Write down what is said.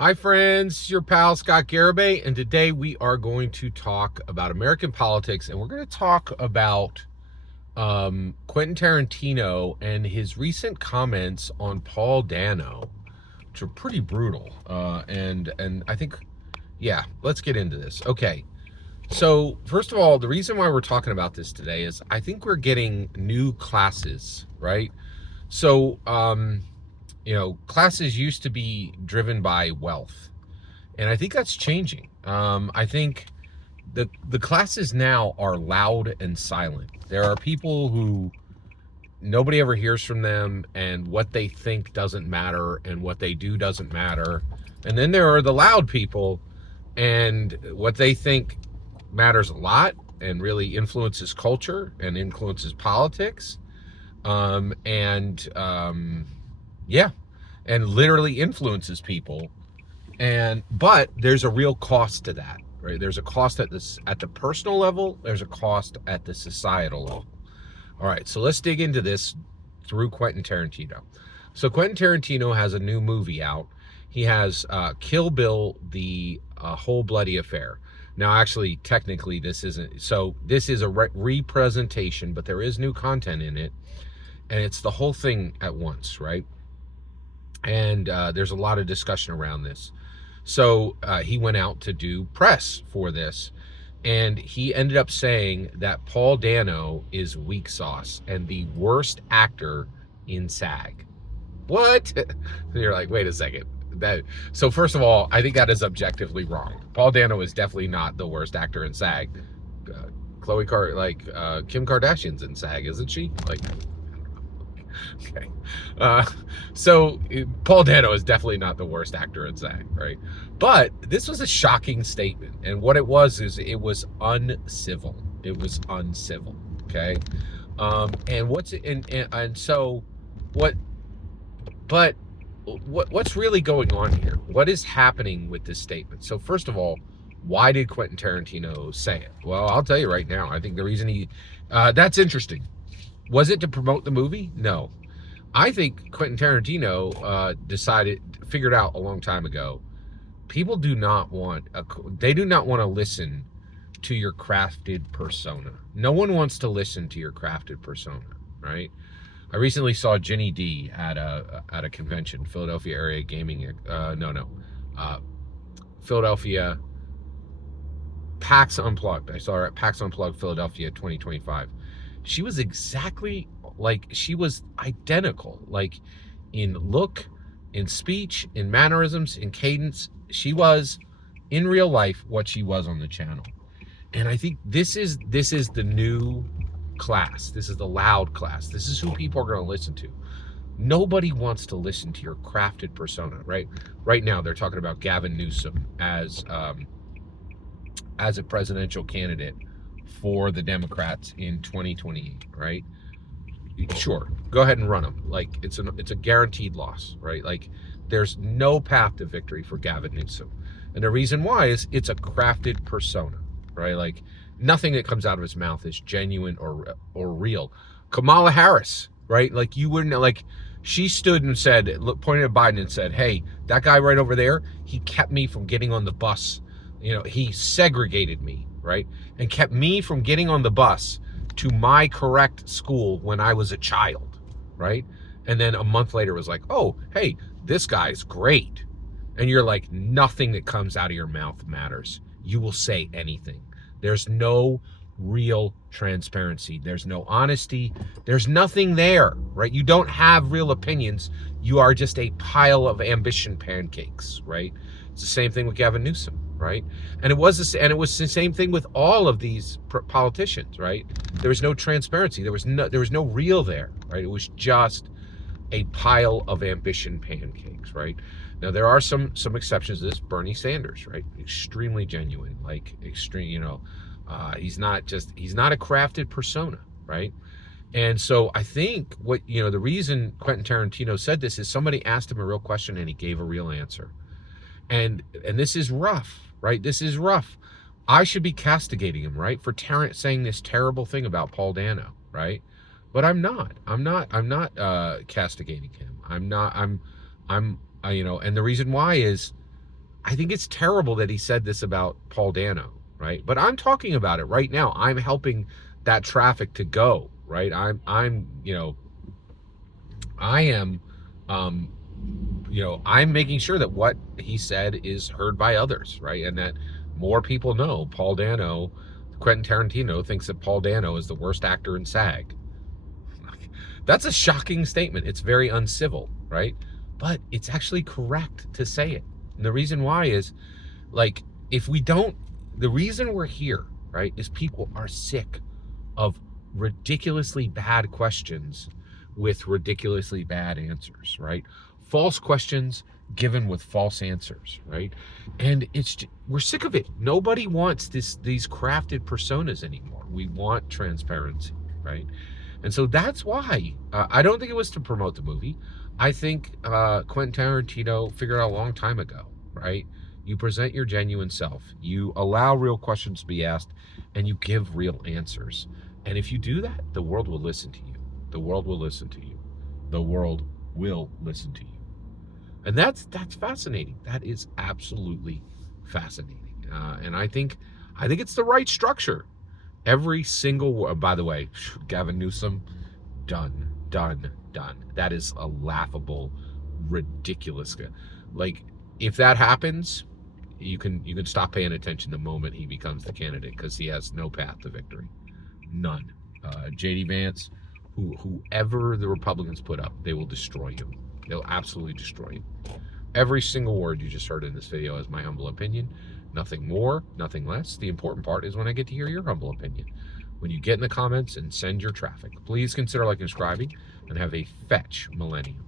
Hi friends, your pal Scott Garibay, and today we are going to talk about American politics, and we're going to talk about Quentin Tarantino and his recent comments on Paul Dano, which are pretty brutal. And I think, yeah, let's get into this. Okay, so first of all, the reason why we're talking about this today is I think we're getting new classes, right? So, classes used to be driven by wealth, and I think that's changing. I think the classes now are loud and silent. There are people who nobody ever hears from them, and what they think doesn't matter, and what they do doesn't matter. And then there are the loud people, and what they think matters a lot and really influences culture and influences politics. And yeah, and literally influences people. But there's a real cost to that, right? There's a cost at the personal level, there's a cost at the societal level. All right, so let's dig into this through Quentin Tarantino. So Quentin Tarantino has a new movie out. He has Kill Bill, the Whole Bloody Affair. Now, actually, technically, this isn't. So this is a representation, but there is new content in it, and it's the whole thing at once, right? And there's a lot of discussion around this. So he went out to do press for this, and he ended up saying that Paul Dano is weak sauce and the worst actor in SAG. What? You're like, wait a second. So first of all, I think that is objectively wrong. Paul Dano is definitely not the worst actor in SAG. Kim Kardashian's in SAG, isn't she? Like, okay. Uh, so Paul Dano is definitely not the worst actor in SAG, right? But this was a shocking statement. And what it was is it was uncivil. It was uncivil. Okay. And so what, but what's really going on here? What is happening with this statement? So first of all, why did Quentin Tarantino say it? Well, I'll tell you right now. I think the reason that's interesting. Was it to promote the movie? No. I think Quentin Tarantino figured out a long time ago, people do not want they do not want to listen to your crafted persona. No one wants to listen to your crafted persona, right? I recently saw Jenny D at a convention, Philadelphia Area Gaming. Philadelphia PAX Unplugged. I saw her at PAX Unplugged Philadelphia 2025. She was exactly like, she was identical, like in look, in speech, in mannerisms, in cadence. She was in real life what she was on the channel. And I think this is the new class. This is the loud class. This is who people are going to listen to. Nobody wants to listen to your crafted persona, right? Right now, they're talking about Gavin Newsom as a presidential candidate for the Democrats in 2028, right? Sure, go ahead and run them. Like, it's a guaranteed loss, right? Like, there's no path to victory for Gavin Newsom. And the reason why is it's a crafted persona, right? Like, nothing that comes out of his mouth is genuine or real. Kamala Harris, right? Like, you wouldn't, like, she stood and said, pointed at Biden and said, hey, that guy right over there, he kept me from getting on the bus. He segregated me, right? And kept me from getting on the bus to my correct school when I was a child, right? And then a month later was like, oh, hey, this guy's great. And you're like, nothing that comes out of your mouth matters. You will say anything. There's no real transparency. There's no honesty. There's nothing there, right? You don't have real opinions. You are just a pile of ambition pancakes, right? It's the same thing with Gavin Newsom, right? And it was the same thing with all of these politicians, right? There was no transparency. There was no real there, right? It was just a pile of ambition pancakes, right? Now there are some exceptions to this. Bernie Sanders, right? Extremely genuine, like extreme. He's not a crafted persona, right? And so I think the reason Quentin Tarantino said this is somebody asked him a real question and he gave a real answer. And this is rough, right? This is rough. I should be castigating him, right, for saying this terrible thing about Paul Dano, right? But I'm not castigating him. And the reason why is I think it's terrible that he said this about Paul Dano, right? But I'm talking about it right now. I'm helping that traffic to go, right? I'm I am um I'm making sure that what he said is heard by others, right? And that more people know Paul Dano, Quentin Tarantino thinks that Paul Dano is the worst actor in SAG. That's a shocking statement. It's very uncivil, right? But it's actually correct to say it. And the reason why is, like, if we don't, the reason we're here, right, is people are sick of ridiculously bad questions with ridiculously bad answers, right? False questions given with false answers, right? And we're sick of it. Nobody wants these crafted personas anymore. We want transparency, right? And so that's why I don't think it was to promote the movie. I think Quentin Tarantino figured out a long time ago, right? You present your genuine self, you allow real questions to be asked, and you give real answers. And if you do that, the world will listen to you. The world will listen to you. The world will listen to you. And that's fascinating. That is absolutely fascinating. And I think it's the right structure. Every single, by the way, Gavin Newsom, done, done, done. That is a laughable, ridiculous. Like, if that happens, you can stop paying attention the moment he becomes the candidate, because he has no path to victory, none. JD Vance, whoever the Republicans put up, they will destroy you. They'll absolutely destroy you. Every single word you just heard in this video is my humble opinion. Nothing more, nothing less. The important part is when I get to hear your humble opinion. When you get in the comments and send your traffic. Please consider liking and subscribing, and have a fetch millennium.